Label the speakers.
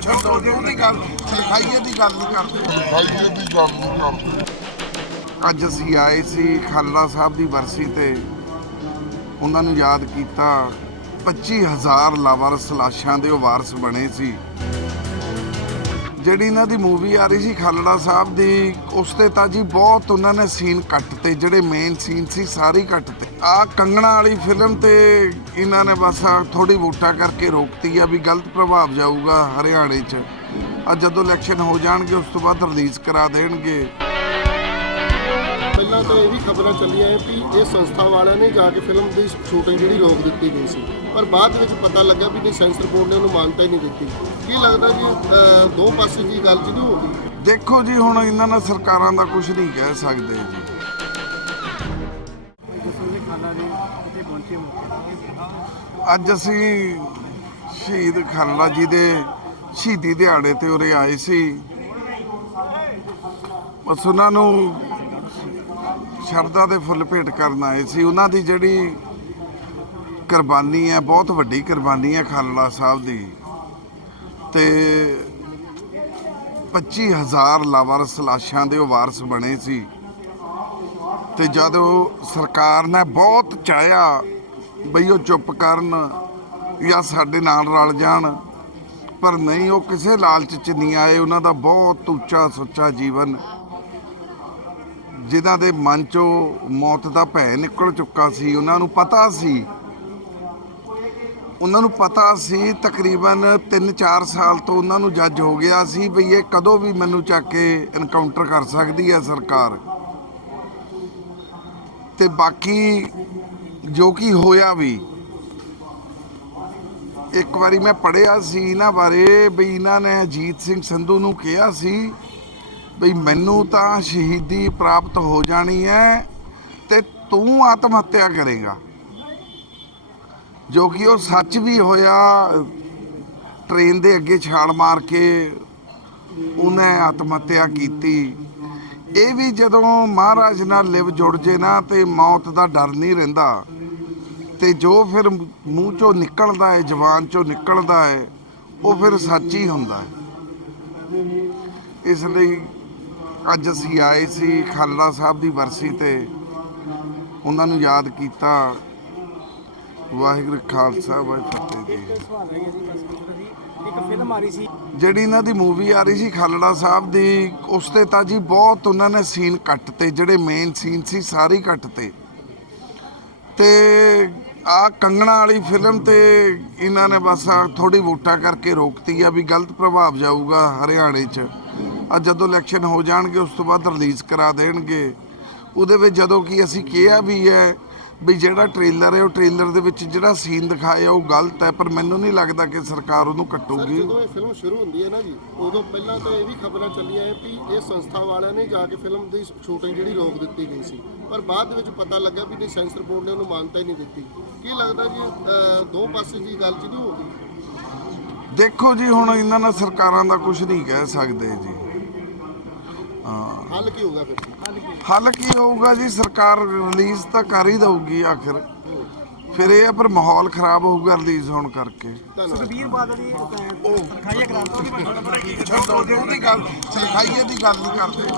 Speaker 1: ਛੱਡੋ ਜੀ ਉਹਦੀ ਗੱਲ ਲਿਖਾਈਏ ਦੀ ਗੱਲ ਨਹੀਂ ਕਰਦੇ।
Speaker 2: ਲਿਖਾਈਏ ਦੀ ਗੱਲ ਨਹੀਂ ਕਰਦੇ।
Speaker 1: ਅੱਜ ਅਸੀਂ ਆਏ ਸੀ ਖਾਲੜਾ ਸਾਹਿਬ ਦੀ ਬਰਸੀ ਤੇ। ਉਹਨਾਂ ਨੂੰ ਯਾਦ ਕੀਤਾ 25000 ਲਾਵਾਰਸ ਲਾਸ਼ਾਂ ਦੇ ਉਹ ਵਾਰਸ ਬਣੇ ਸੀ। ਜਿਹੜੀ ਇਹਨਾਂ ਦੀ ਮੂਵੀ ਆ ਰਹੀ ਸੀ ਖਾਲੜਾ ਸਾਹਿਬ ਦੀ ਉਸ ਤੇ ਤਾਂ ਜੀ ਬਹੁਤ ਉਹਨਾਂ ਨੇ ਸੀਨ ਕੱਟਤੇ ਜਿਹੜੇ ਮੇਨ ਸੀਨ ਸੀ ਸਾਰੇ ਹੀ ਕੱਟਤੇ। ਆ ਕੰਗਣਾ ਵਾਲੀ ਫਿਲਮ ਤੇ ਇਹਨਾਂ ਨੇ ਬਸ ਥੋੜੀ ਵੋਟਾਂ ਕਰਕੇ ਰੋਕਤੀ ਆ ਵੀ ਗਲਤ ਪ੍ਰਭਾਵ ਜਾਊਗਾ ਹਰਿਆਣੇ 'ਚ। ਆ ਜਦੋਂ ਇਲੈਕਸ਼ਨ ਹੋ ਜਾਣਗੇ ਉਸ ਤੋਂ ਬਾਅਦ ਰਿਲੀਜ਼ ਕਰਾ ਦੇਣਗੇ।
Speaker 3: ਪਹਿਲਾਂ ਤਾਂ ਇਹ ਵੀ ਖਬਰਾਂ ਚੱਲੀਆਂ ਹੈ ਕਿ ਇਹ ਸੰਸਥਾ ਵਾਲਿਆਂ ਨੇ ਜਾ ਕੇ ਫਿਲਮ ਦੀ ਸ਼ੂਟਿੰਗ ਜਿਹੜੀ ਰੋਕ ਦਿੱਤੀ ਗਈ ਸੀ। ਪਰ ਬਾਅਦ ਵਿੱਚ ਪਤਾ ਲੱਗਾ ਵੀ ਨਹੀਂ ਸੈਂਸਰ ਬੋਰਡ ਨੇ ਉਹਨੂੰ ਮਾਨਤਾ ਹੀ ਨਹੀਂ ਦਿੱਤੀ। ਕੀ ਲੱਗਦਾ ਜੀ ਦੋ ਪਾਸੇ ਦੀ ਗੱਲ ਜਿਹਨੂੰ ਹੋ ਗਈ
Speaker 1: ਦੇਖੋ ਜੀ ਹੁਣ ਇਹਨਾਂ ਨਾਲ ਸਰਕਾਰਾਂ ਦਾ ਕੁਝ ਨਹੀਂ ਕਹਿ ਸਕਦੇ ਜੀ। ਅੱਜ ਅਸੀਂ ਸ਼ਹੀਦ ਖਾਲੜਾ ਜੀ ਦੇ ਸ਼ਹੀਦੀ ਦਿਹਾੜੇ ਤੇ ਉਰੇ ਆਏ ਸੀ। ਬਸ ਉਹਨਾਂ ਨੂੰ ਸ਼ਰਧਾ ਦੇ ਫੁੱਲ ਭੇਟ ਕਰਨ ਆਏ ਸੀ। ਉਹਨਾਂ ਦੀ ਜਿਹੜੀ ਕੁਰਬਾਨੀ ਹੈ, ਬਹੁਤ ਵੱਡੀ ਕੁਰਬਾਨੀ ਹੈ ਖਾਲੜਾ ਸਾਹਿਬ ਦੀ। ਤੇ 25000 ਲਾਵਾਰਸ ਲਾਸ਼ਾਂ ਦੇ ਉਹ ਵਾਰਸ ਬਣੇ ਸੀ। ਤੇ ਜਦੋਂ ਸਰਕਾਰ ਨੇ ਬਹੁਤ ਚਾਹਿਆ ਬਈ ਉਹ ਚੁੱਪ ਕਰਨ ਜਾਂ ਸਾਡੇ ਨਾਲ ਰਲ ਜਾਣ। ਪਰ ਨਹੀਂ, ਉਹ ਕਿਸੇ ਲਾਲਚ ਚ ਨਹੀਂ ਆਏ। ਉਹਨਾਂ ਦਾ ਬਹੁਤ ਉੱਚਾ ਸੁੱਚਾ ਜੀਵਨ। ਜਿਨ੍ਹਾਂ ਦੇ ਮਨ ਚੋਂ ਮੌਤ ਦਾ ਭੈ ਨਿਕਲ ਚੁੱਕਾ ਸੀ, ਉਹਨਾਂ ਨੂੰ ਪਤਾ ਸੀ। ਉਹਨਾਂ ਨੂੰ ਪਤਾ ਸੀ, ਤਕਰੀਬਨ 3-4 ਸਾਲ ਤੋਂ ਉਹਨਾਂ ਨੂੰ ਜੱਜ ਹੋ ਗਿਆ ਸੀ ਬਈ ਇਹ ਕਦੋਂ ਵੀ ਮੈਨੂੰ ਚੱਕ ਕੇ ਇਨਕਾਊਂਟਰ ਕਰ ਸਕਦੀ ਹੈ ਸਰਕਾਰ। ਤੇ ਬਾਕੀ ਜੋ ਕਿ ਹੋਇਆ ਵੀ। ਇੱਕ ਵਾਰੀ ਮੈਂ ਪੜਿਆ ਸੀ ਇਹਨਾਂ ਬਾਰੇ ਵੀ ਇਹਨਾਂ ਨੇ ਅਜੀਤ ਸਿੰਘ ਸੰਧੂ ਨੂੰ ਕਿਹਾ ਸੀ ਵੀ ਮੈਨੂੰ ਤਾਂ ਸ਼ਹੀਦੀ ਪ੍ਰਾਪਤ ਹੋ ਜਾਣੀ ਹੈ ਤੇ ਤੂੰ ਆਤਮ ਹੱਤਿਆ ਕਰੇਗਾ। ਜੋ ਕਿ ਉਹ ਸੱਚ ਵੀ ਹੋਇਆ, ਟ੍ਰੇਨ ਦੇ ਅੱਗੇ ਛਾਲ ਮਾਰ ਕੇ ਉਹਨੇ ਆਤਮ ਹੱਤਿਆ ਕੀਤੀ। ਇਹ ਵੀ ਜਦੋਂ ਮਹਾਰਾਜ ਨਾਲ ਲਿਵ ਜੁੜ ਜੇ ਨਾ ਤੇ ਮੌਤ ਦਾ ਡਰ ਨਹੀਂ ਰਹਿੰਦਾ। ਤੇ ਜੋ ਫਿਰ ਮੂੰਹ ਚੋਂ ਨਿਕਲਦਾ ਹੈ ਜ਼ਬਾਨ ਚੋਂ ਨਿਕਲਦਾ ਹੈ ਉਹ ਫਿਰ ਸੱਚ ਹੀ ਹੁੰਦਾ ਹੈ। ਇਸ ਲਈ ਅੱਜ ਅਸੀਂ ਆਏ ਸੀ ਖਾਲੜਾ ਸਾਹਿਬ ਦੀ ਬਰਸੀ ਤੇ। ਉਹਨਾਂ ਨੂੰ ਯਾਦ ਕੀਤਾ। ਵਾਹਿਗੁਰੂ ਖਾਲਸਾ ਵਾਹਿਗੁਰੂ ਫਤਿਹ ਜੀ। ਜਿਹੜੀ ਇਹਨਾਂ ਦੀ ਮੂਵੀ ਆ ਰਹੀ ਸੀ ਖਾਲੜਾ ਸਾਹਿਬ ਦੀ ਉਸ ਤੇ ਤਾਂ ਜੀ ਬਹੁਤ ਉਹਨਾਂ ਨੇ ਸੀਨ ਕੱਟਤੇ ਜਿਹੜੇ ਮੇਨ ਸੀਨ ਸੀ ਸਾਰੇ ਕੱਟਤੇ। ਤੇ ਆ ਕੰਗਣਾ ਵਾਲੀ ਫਿਲਮ ਤੇ ਇਹਨਾਂ ਨੇ ਬਸ ਥੋੜੀ ਵੋਟਾਂ ਕਰਕੇ ਰੋਕਤੀ ਆ ਵੀ ਗਲਤ ਪ੍ਰਭਾਵ ਜਾਊਗਾ ਹਰਿਆਣੇ 'ਚ। ਆ ਜਦੋਂ ਇਲੈਕਸ਼ਨ ਹੋ ਜਾਣਗੇ, ਉਸ ਤੋਂ ਬਾਅਦ ਰਿਲੀਜ਼ ਕਰਾ ਦੇਣਗੇ। ਉਹਦੇ ਵਿੱਚ ਜਦੋਂ ਕਿ ਅਸੀਂ ਕਿਹਾ ਵੀ ਹੈ ਵੀ ਜਿਹੜਾ ਟ੍ਰੇਲਰ ਹੈ ਉਹ ਟ੍ਰੇਲਰ ਦੇ ਵਿੱਚ ਜਿਹੜਾ ਸੀਨ ਦਿਖਾਇਆ ਉਹ ਗਲਤ ਹੈ ਪਰ ਮੈਨੂੰ ਨਹੀਂ ਲੱਗਦਾ ਕਿ ਸਰਕਾਰ ਉਹਨੂੰ ਕੱਟੂਗੀ।
Speaker 3: ਜਦੋਂ ਇਹ ਫਿਲਮ ਸ਼ੁਰੂ ਹੁੰਦੀ ਹੈ ਨਾ ਜੀ ਉਦੋਂ ਪਹਿਲਾਂ ਤਾਂ ਇਹ ਵੀ ਖਬਰਾਂ ਚੱਲੀਆਂ ਹੈ ਕਿ ਇਹ ਸੰਸਥਾ ਵਾਲਿਆਂ ਨੇ ਜਾ ਕੇ ਫਿਲਮ ਦੀ ਸ਼ੂਟਿੰਗ ਜਿਹੜੀ ਰੋਕ ਦਿੱਤੀ ਗਈ ਸੀ। ਪਰ ਬਾਅਦ ਵਿੱਚ ਪਤਾ ਲੱਗਾ ਵੀ ਨਹੀਂ ਸੈਂਸਰ ਬੋਰਡ ਨੇ ਉਹਨੂੰ ਮਾਨਤਾ ਹੀ ਨਹੀਂ ਦਿੱਤੀ। ਕੀ ਲੱਗਦਾ ਜੀ ਦੋ ਪਾਸੇ ਦੀ ਗੱਲ ਜਿਹਨੂੰ ਹੋ ਗਈ?
Speaker 1: ਦੇਖੋ ਜੀ ਹੁਣ ਇਹਨਾਂ ਨਾਲ ਸਰਕਾਰਾਂ ਦਾ ਕੁਝ ਨਹੀਂ ਕਹਿ ਸਕਦੇ ਜੀ।
Speaker 3: ਹੱਲ ਕੀ ਹੋਊਗਾ ਫਿਰ?
Speaker 1: ਹੱਲ ਕੀ ਹੋਊਗਾ ਜੀ? ਸਰਕਾਰ ਰਿਲੀਜ਼ ਤਾਂ ਕਰ ਹੀ ਦਊਗੀ ਆਖਿਰ। ਫਿਰ ਇਹ ਆ ਪਰ ਮਾਹੌਲ ਖਰਾਬ ਹੋਊਗਾ ਰਿਲੀਜ਼ ਹੋਣ ਕਰਕੇ।
Speaker 4: ਸੁਖਬੀਰ ਬਾਦਲ ਦੀ ਖਾਈਏ ਕਰਾ ਦੋ
Speaker 1: ਛੱਡੋ ਜੀ ਉਹਦੀ ਗੱਲ ਲਿਖਾਈਏ ਦੀ ਗੱਲ ਨਹੀਂ ਕਰਦੇ।